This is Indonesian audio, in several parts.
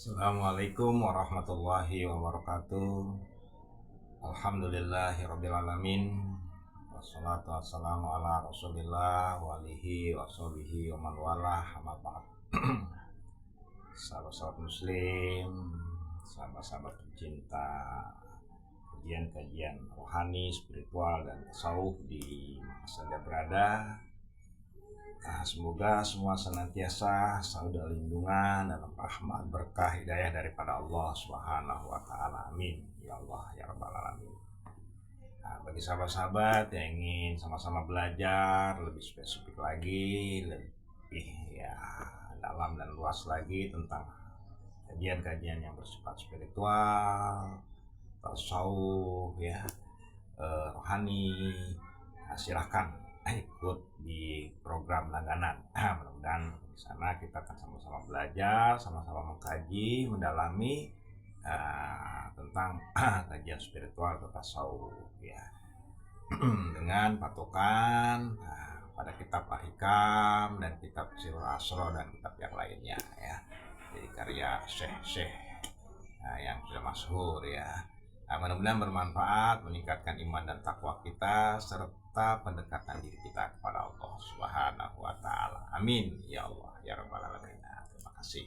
Assalamualaikum warahmatullahi wabarakatuh. Alhamdulillahirrabbilalamin. Wassalatu wassalamu ala rasulillah wa alihi wa sahbihi wa man walah, amma ba'd. Sahabat-sahabat muslim, sahabat-sahabat tercinta, kajian-kajian rohani, spiritual dan tasawuf di mana saja berada. Semoga semua senantiasa selalu dalam lindungan, dalam rahmat, berkah, hidayah daripada Allah Subhanahu wa Ta'ala. Amin. Ya Allah, ya Rabbal Alamin. Bagi sahabat-sahabat yang ingin sama-sama belajar lebih spesifik lagi, lebih dalam dan luas lagi tentang kajian-kajian yang bersifat spiritual, tasawuf, rohani, silahkan ikut di program langganan. Mudah-mudahan di sana kita akan sama-sama belajar, sama-sama mengkaji, mendalami tentang kajian spiritual atau tasawuf dengan patokan pada kitab Al-Hikam dan kitab Sirul Asro dan kitab yang lainnya jadi karya syekh-syekh yang sudah masyhur mudah-mudahan bermanfaat, meningkatkan iman dan takwa kita serta pendekatan diri kita kepada Allah Subhanahu wa Ta'ala. Amin ya Allah ya Rabbal Alamin. Terima kasih.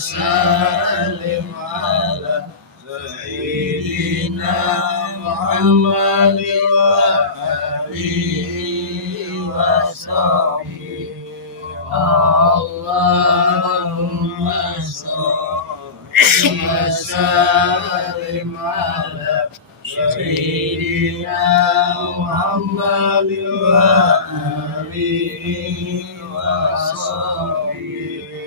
Salim ala Sayyidina Muhammad wa alihi wa sahbihi. Allahumma salli wa sallim ala Sayyidina Muhammad wa alihi wa sahbihi.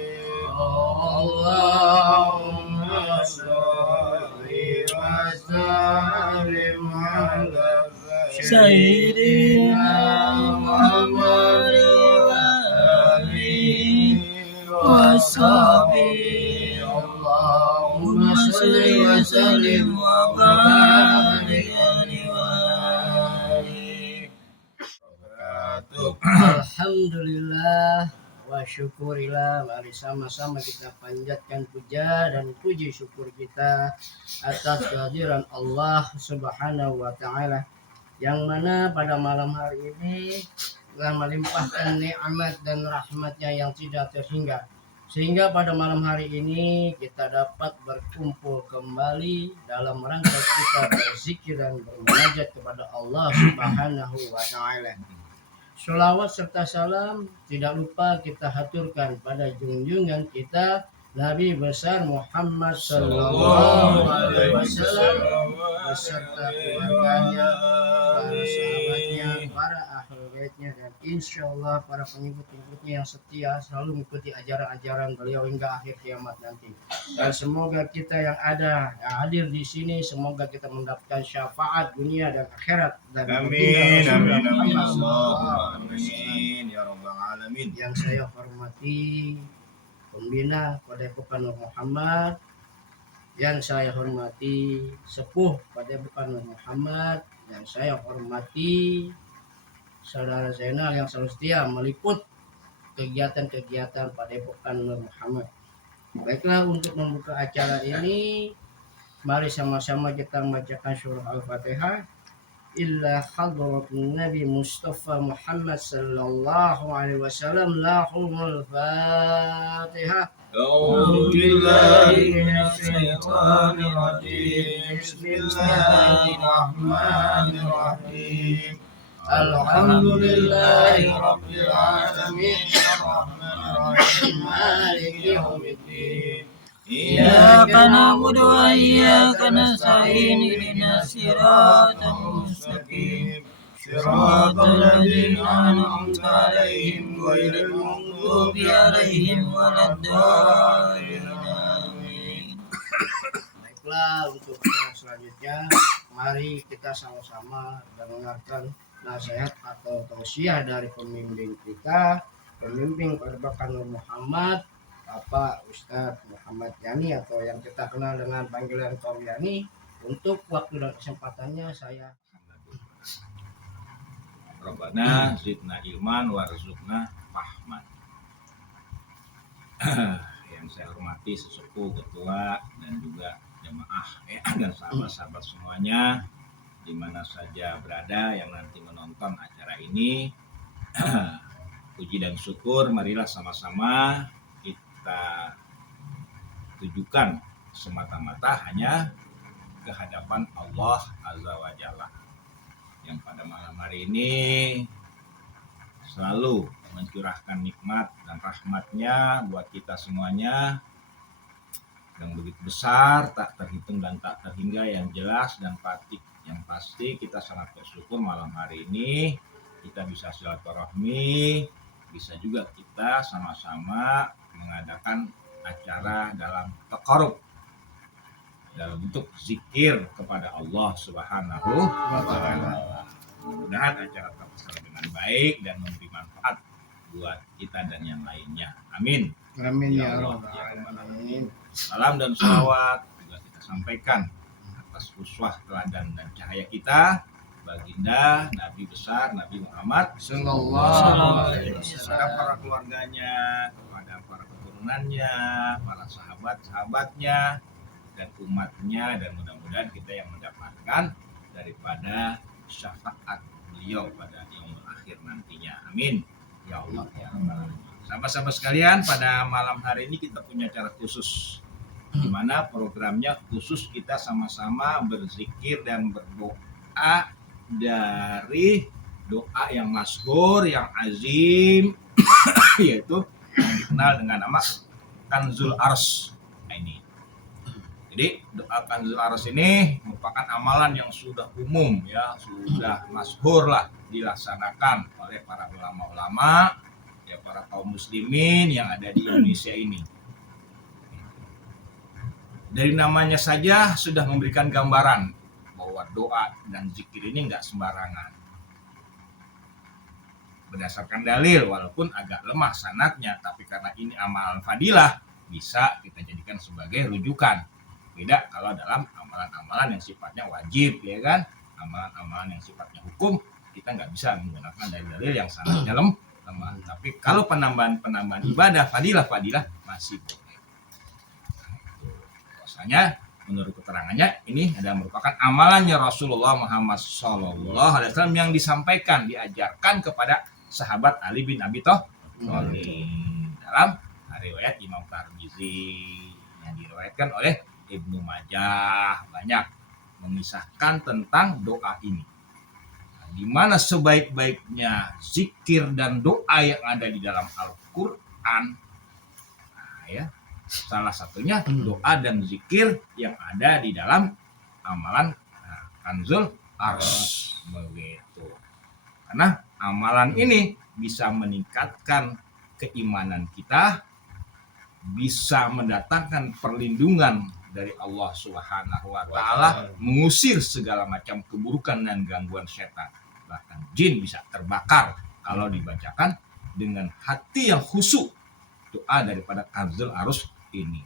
Allahumma sholli wa sallim ala Sayyidina Muhammad wa alihi wa sahbihi. Allahumma sholli wa sallim wa barik alaihi. Alhamdulillah wa syukurillah. Mari sama-sama kita panjatkan puja dan puji syukur kita atas kehadiran Allah Subhanahu wa Ta'ala, yang mana pada malam hari ini telah melimpahkan nikmat dan rahmatnya yang tidak terhingga, sehingga pada malam hari ini kita dapat berkumpul kembali dalam rangka kita berzikir dan bermunajat kepada Allah Subhanahu wa Ta'ala. Sholawat serta salam tidak lupa kita haturkan pada junjungan kita Nabi besar Muhammad sallallahu alaihi wasallam beserta keluarganya, para sahabatnya, para ahli baitnya, dan insyaallah para pengikut-pengikutnya yang setia selalu mengikuti ajaran-ajaran beliau hingga akhir kiamat nanti. Dan semoga kita yang ada yang hadir di sini, semoga kita mendapatkan syafaat dunia dan akhirat dan amin amin amin amin ya rabbal alamin. Yang saya hormati pembina Padepokan Nur Muhammad, yang saya hormati sepuh Padepokan Nur Muhammad, yang saya hormati saudara Zainal yang selalu setia meliput kegiatan-kegiatan Padepokan Nur Muhammad. Baiklah, untuk membuka acara ini, mari sama-sama kita membacakan surah Al-Fatihah. Illa hadratun Nabi Mustafa Muhammad sallallahu alaihi wasallam lahumul Fatihah. A'udzu billahi minasy syaithanir rajim. Bismillahirrahmanirrahim. Alhamdulillahi rabbil alamin. Arrahmanir rahim. Maliki yaumiddin. إياك إياك نعبد وإياك نستعين اهدنا الصراط المستقيم صراط الذين أنعمت عليهم غير المغضوب عليهم ولا الضالين آمين. Baiklah, untuk yang selanjutnya, mari kita sama-sama mendengarkan nasihat atau tausiah dari pembimbing kita, pembimbing Padepokan Nur Muhammad, Bapak Ustadz Muhammad Yani atau yang kita kenal dengan panggilan Tom Yani. Untuk waktu dan kesempatannya saya Rabbana zidna ilman warzuqna fahman. Yang saya hormati sesepuh, ketua, dan juga jemaah dan sahabat-sahabat semuanya di mana saja berada yang nanti menonton acara ini. Puji dan syukur marilah sama-sama kita tujukan semata-mata hanya ke hadapan Allah Azza wa Jalla, yang pada malam hari ini selalu mencurahkan nikmat dan rahmatnya buat kita semuanya yang begitu besar, tak terhitung dan tak terhingga, yang jelas dan pasti kita sangat bersyukur malam hari ini kita bisa silaturahmi, bisa juga kita sama-sama mengadakan acara dalam taqarrub, dalam bentuk zikir kepada Allah Subhanahu wa Ta'ala. Mudah-mudahan acara terlaksana dengan baik dan memberi manfaat buat kita dan yang lainnya. Amin. Amin Ya ya Allah. Rabbal Alamin. Salam dan sholawat juga kita sampaikan atas uswah teladan dan cahaya kita, baginda Nabi besar Nabi Muhammad Sallallahu alaihi kepada para keluarganya, kepada para keturunannya, para sahabat-sahabatnya, dan umatnya, dan mudah-mudahan kita yang mendapatkan daripada syafaat beliau pada yaumul akhir nantinya. Amin. Ya Allah ya Rabbal Alamin. Sahabat-sahabat sekalian, pada malam hari ini kita punya acara khusus di mana programnya khusus kita sama-sama berzikir dan berdoa dari doa yang masyhur, yang azim yaitu yang dikenal dengan nama Kanzul Ars. Nah, ini. Jadi doa Kanzul Ars ini merupakan amalan yang sudah umum ya, sudah masyhur lah dilaksanakan oleh para ulama-ulama ya, para kaum muslimin yang ada di Indonesia ini. Dari namanya saja sudah memberikan gambaran bahwa doa dan zikir ini nggak sembarangan. Berdasarkan dalil, walaupun agak lemah sanadnya, tapi karena ini amalan fadilah, bisa kita jadikan sebagai rujukan. Beda kalau dalam amalan-amalan yang sifatnya wajib, ya kan? Amalan-amalan yang sifatnya hukum, kita nggak bisa menggunakan dalil-dalil yang sanadnya lemah. Tapi kalau penambahan ibadah, fadilah masih boleh. Bahwasanya menurut keterangannya ini adalah merupakan amalannya Rasulullah Muhammad SAW yang disampaikan, diajarkan kepada sahabat Ali bin Abi Thalib dalam riwayat Imam Tirmizi yang diriwayatkan oleh Ibnu Majah, banyak mengisahkan tentang doa ini. Di mana sebaik-baiknya zikir dan doa yang ada di dalam Al-Qur'an. Nah, ya. Salah satunya doa dan zikir yang ada di dalam amalan Kanzul Ars, begitu. Karena amalan ini bisa meningkatkan keimanan kita, bisa mendatangkan perlindungan dari Allah Subhanahu wa Ta'ala, mengusir segala macam keburukan dan gangguan setan. Bahkan jin bisa terbakar kalau dibacakan dengan hati yang khusyuk doa daripada Kanzul Ars ini.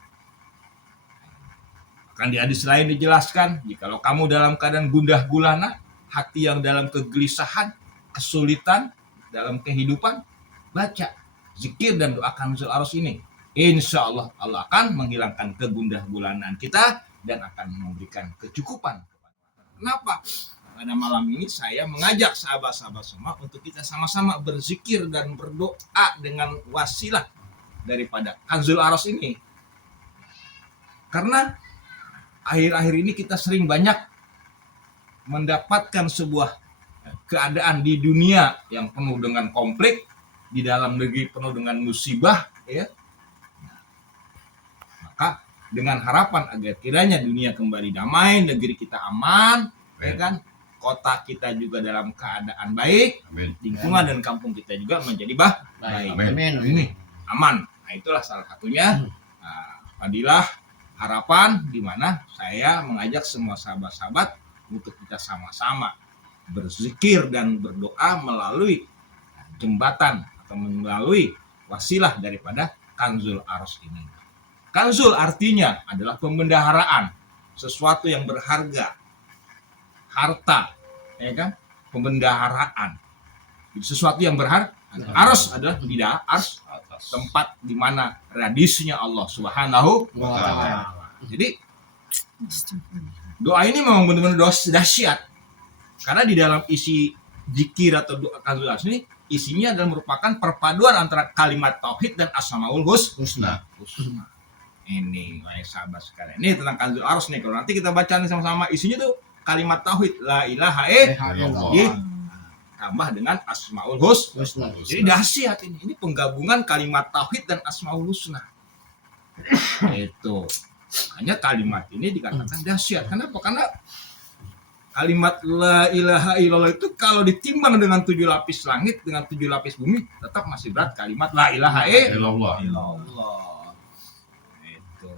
Kan di hadis lain dijelaskan, jikalau kamu dalam keadaan gundah gulana, hati yang dalam kegelisahan, kesulitan dalam kehidupan, baca zikir dan doa Kanzul Ars ini. Insya Allah Allah akan menghilangkan kegundah gulanaan kita dan akan memberikan kecukupan. Kenapa? Pada malam ini saya mengajak sahabat-sahabat semua untuk kita sama-sama berzikir dan berdoa dengan wasilah daripada Kanzul Ars ini. Karena akhir-akhir ini kita sering banyak mendapatkan sebuah keadaan di dunia yang penuh dengan konflik, di dalam negeri penuh dengan musibah, ya. Maka dengan harapan agar kiranya dunia kembali damai, negeri kita aman, ya kan? Kota kita juga dalam keadaan baik, Amin. lingkungan dan kampung kita juga menjadi baik. Amin. Ini aman. Nah, itulah salah satunya fadilah harapan di mana saya mengajak semua sahabat-sahabat untuk kita sama-sama berzikir dan berdoa melalui jembatan atau melalui wasilah daripada Kanzul Aros ini. Kanzul artinya adalah pembendaharaan, sesuatu yang berharga, harta, ya kan? Pembendaharaan, sesuatu yang berharga. Aros adalah tidak ars, tempat di mana radiusnya Allah Subhanahu wa Ta'ala. Jadi doa ini memang benar-benar doa dahsyat, karena di dalam isi zikir atau doa Kanzul Aros ini isinya adalah merupakan perpaduan antara kalimat tauhid dan asmaul husna. Ini sahabat sekalian, ini tentang Kanzul Aros nih. Kalau nanti kita baca nih sama-sama, isinya tuh kalimat tauhid la ilaha illallah tambah dengan asmaul husna. Jadi dahsyat ini penggabungan kalimat tauhid dan asmaul husna. Itu hanya kalimat ini dikatakan dahsyat. Kenapa? Karena kalimat la ilaha illallah itu kalau ditimbang dengan 7 lapis langit, dengan 7 lapis bumi, tetap masih berat kalimat la ilaha illallah. Itu.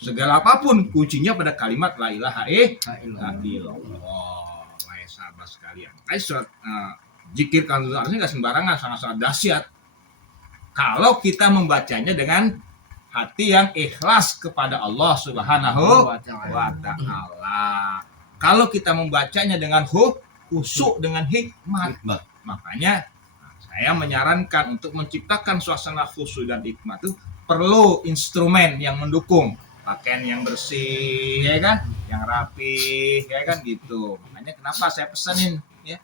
Segala apapun kuncinya pada kalimat la ilaha illallah. Sahabat sekalian. Surat zikir Kanzul Aros ini nggak sembarangan, sangat-sangat dahsyat. Kalau kita membacanya dengan hati yang ikhlas kepada Allah Subhanahu wa Ta'ala. Kalau kita membacanya dengan khusyuk, dengan hikmat, makanya saya menyarankan untuk menciptakan suasana khusyuk dan hikmat itu perlu instrumen yang mendukung, pakaian yang bersih, ya kan, yang rapi, ya kan gitu. Makanya kenapa saya pesanin ya,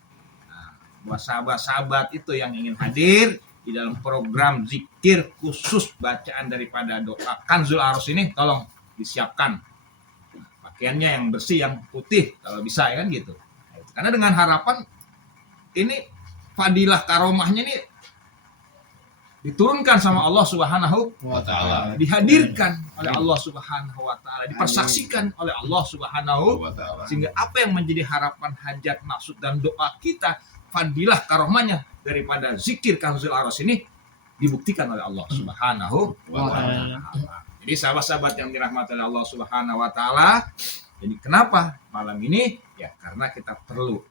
buat sahabat-sahabat itu yang ingin hadir di dalam program zikir khusus bacaan daripada doa Kanzul Aros ini, tolong disiapkan pakaiannya yang bersih, yang putih kalau bisa, ya kan gitu. Karena dengan harapan ini fadilah karomahnya ini diturunkan sama Allah Subhanahu wa Ta'ala, dihadirkan oleh Allah Subhanahu wa Ta'ala, dipersaksikan oleh Allah Subhanahu wa Ta'ala, sehingga apa yang menjadi harapan, hajat, maksud dan doa kita, fadilah karomahnya daripada zikir Kanzul Aros ini dibuktikan oleh Allah Subhanahu wa Ta'ala. Jadi sahabat-sahabat yang dirahmati oleh Allah Subhanahu wa Ta'ala, jadi kenapa malam ini? Ya karena kita perlu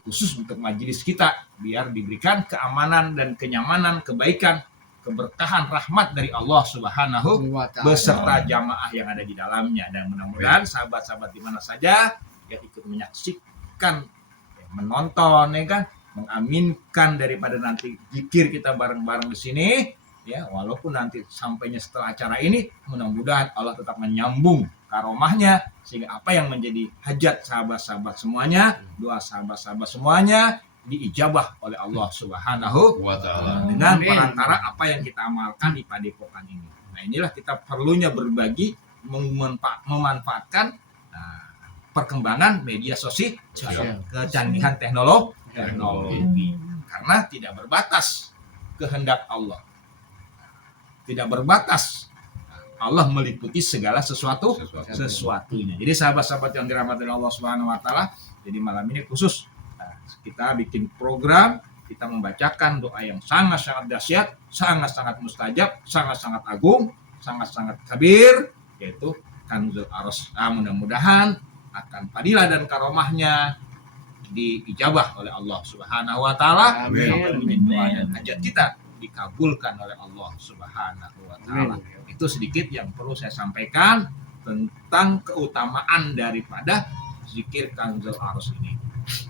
khusus untuk majelis kita biar diberikan keamanan dan kenyamanan, kebaikan, keberkahan, rahmat dari Allah Subhanahu beserta jamaah yang ada di dalamnya. Dan mudah-mudahan sahabat-sahabat di mana saja yang ikut menyaksikan, menonton, ya kan, mengaminkan daripada nanti zikir kita bareng-bareng di sini, ya, walaupun nanti sampainya setelah acara ini, mudah-mudahan Allah tetap menyambung karomahnya, sehingga apa yang menjadi hajat sahabat-sahabat semuanya, doa sahabat-sahabat semuanya diijabah oleh Allah Subhanahu wa Ta'ala dengan perantara apa yang kita amalkan di padepokan ini. Nah, inilah kita perlunya berbagi, memanfaatkan perkembangan media sosial, kecanggihan teknologi, karena tidak berbatas kehendak Allah, tidak berbatas, Allah meliputi segala sesuatunya. Jadi sahabat-sahabat yang dirahmati Allah Subhanahu wa Ta'ala, jadi malam ini khusus kita bikin program, kita membacakan doa yang sangat-sangat dahsyat, sangat-sangat mustajab, sangat-sangat agung, sangat-sangat kabir, yaitu Kanzul Aros. Mudah-mudahan akan fadilah dan karomahnya diijabah oleh Allah Subhanahu wa Ta'ala. Amin. Doa dan hajat kita dikabulkan oleh Allah Subhanahu wa Ta'ala. Itu sedikit yang perlu saya sampaikan tentang keutamaan daripada zikir Kanzul Aros ini.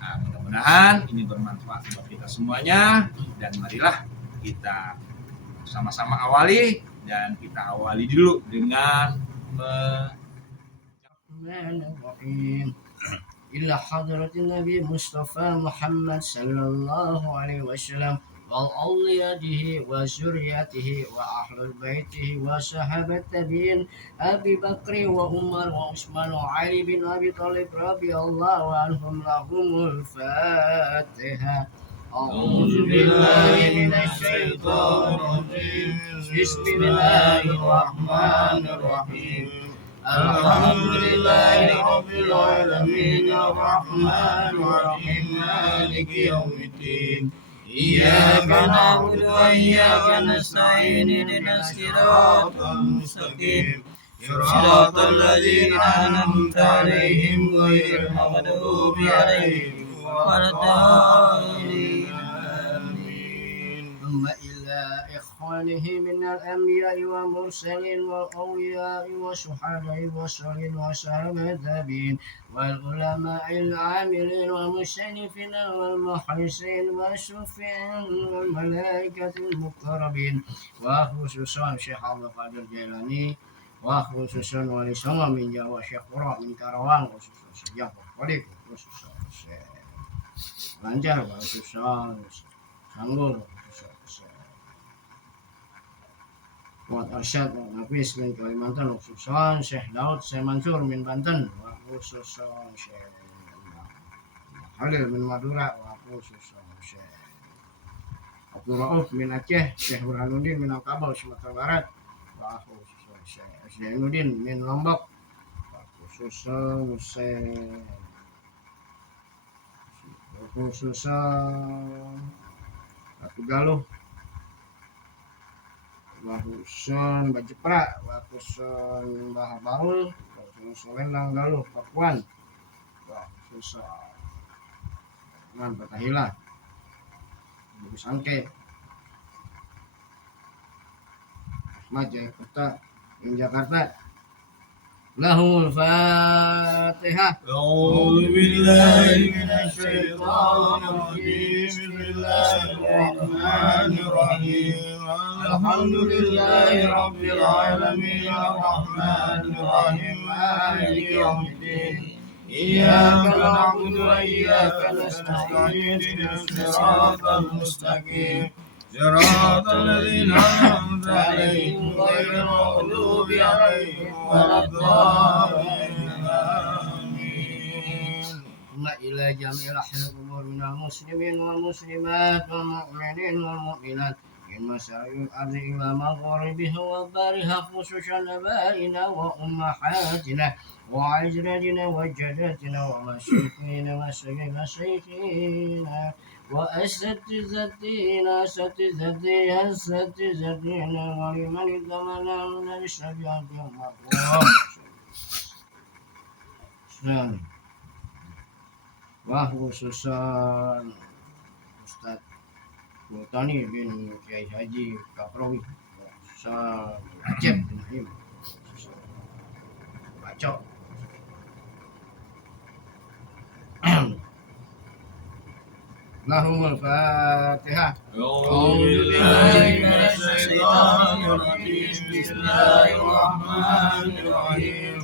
Mudah-mudahan ini bermanfaat buat kita semuanya, dan marilah kita sama-sama awali, dan kita awali dulu dengan إلى حضرة النبي مصطفى محمد صلى الله عليه وسلم وأولياته وذريته وأهل بيته وصحابة التابعين أبي بكر وعمر وعثمان وعلي بن أبي طالب رضي الله عنهم لهم الفاتحة. أعوذ بالله من الشيطان الرجيم بسم الله الرحمن الرحيم الحمد لله رب العالمين الرحمن الرحيم مالك يوم الدين إياك نعبد وإياك نستعين اهدنا الصراط المستقيم صراط الذين أنعمت عليهم غير المغضوب عليهم ولا الضالين ثم إلى إخوانه من الأنبياء والمرسلين والأولياء والشهداء والصالحين والصحابة التابعين والعلماء العاملين والمشرفين والمخلصين والشفيعين والملائكة المقربين وخصوصا شيخ عبد القادر الجيلاني وخصوصا Wali Songo min Jawa Syekh Qura min Karawang khususan Syekh Wali khususan Syekh Lancar khususan Sanggur khususan Muhammad Arsyad Nafis min Kalimantan khususan Syekh Daud Syekh Mansur min Banten khususan Syekh Halil min Madura khususan Syekh Abdul Rauf min Aceh Syekh Burhanuddin min Angkabau Sumatera Barat khususan Syekh Zainuddin min Lombok khususan Ratu Galuh khususan Bajepra khususan Mbah Baul khususan Lendang Galuh Pakuan khususan Man Batahila Ibu Sangke Ahmad Jakarta di Jakarta. Lahul Fatihah. أعوذ بالله من الشيطان الرجيم بسم الله الرحمن الرحيم الحمد لله رب العالمين الرحمن الرحيم مالك يوم الدين إياك نعبد وإياك نستعين اهدنا الصراط المستقيم صراط الذين أنعمت عليهم غير المغضوب عليهم ولا الضالين آمين. ثم إلى جميع أمورنا المسلمين والمسلمات والمؤمنين والمؤمنات من مشارق الأرض إلى مغاربها وبارها خصوصا آبائنا وأمهاتنا وأجدادنا وجداتنا ومشايخنا ومشايخنا وأساتذتنا أساتذتنا ولمن اتبعنا من الشريعة khususan Ustaz Sultani bin Kiai Haji Kaprowi khususan Acep bin Haim Bacok Lahumul Fatihah. أعوذ بالله من الشيطان الرجيم بسم الله الرحمن الرحيم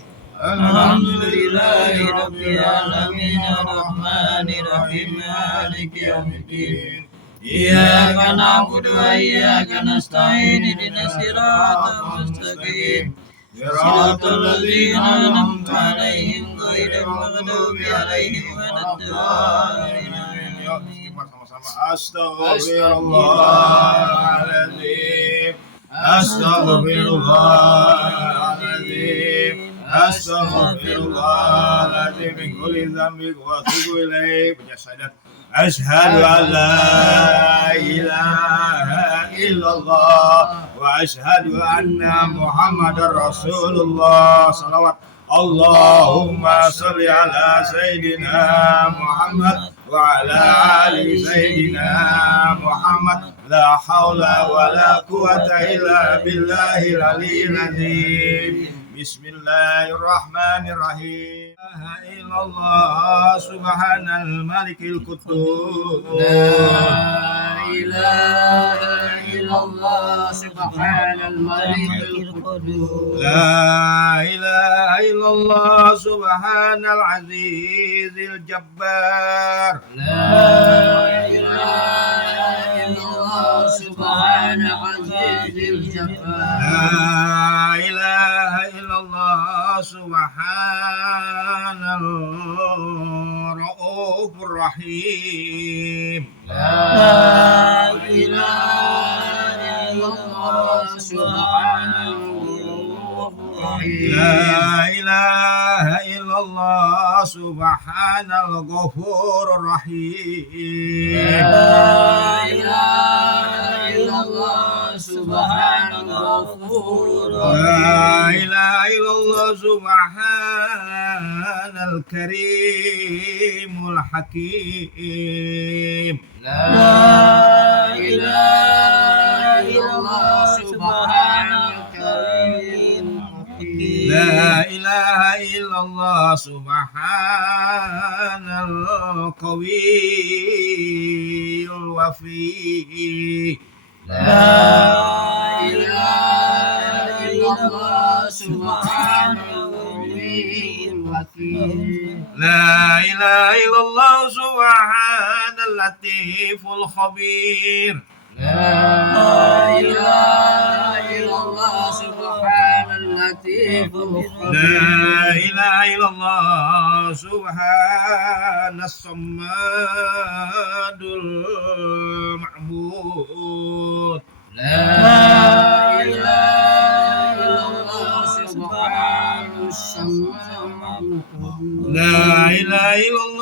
الحمد لله رب العالمين الرحمن الرحيم مالك يوم الدين إياك نعبد وإياك نستعين اهدنا الصراط المستقيم صراط الذين أنعمت عليهم غير المغضوب عليهم ولا الضالين Astaghfirullahaladzim Astaghfirullahaladzim Astaghfirullahaladzim min kulli dzambin wa atubu ilaih. Asyhadu an la ilaha illallah wa asyhadu anna Muhammadar Rasulullah. Salawat Allahumma salli ala Sayyidina Muhammad wa ala ali Sayyidina Muhammad. La hawla wa la quwata illa billahil aliyyil azim. Bismillahirrahmanirrahim. La ilaha illallah subhanal malikil quddus. La ilaha illallah subhanal malikil quddus. La ilaha illallah subhanal azizil jabbar. La ilaha illallah subhanal azizil jabbar. La ilaha illallah illallah subhanal raufur rahim. La ilaha illallah subhanallah. La ilaha illallah subhanal ghafurur rahim. La ilaha illallah subhanallah ghafurur La ilaha illallah subhanal karimul hakim. La ilaha illallah subhanal karim. La ilaha illallah subhanal qawiyul wafi. La ilaha illallah subhanal karim. La ilaha illallah subhanal latiful khabir. La ilaha illallah subhanal latiful La ilaha illallah subhanas samadul ma'bud. La ilaha illallah subhanus samad. La ilaha illallah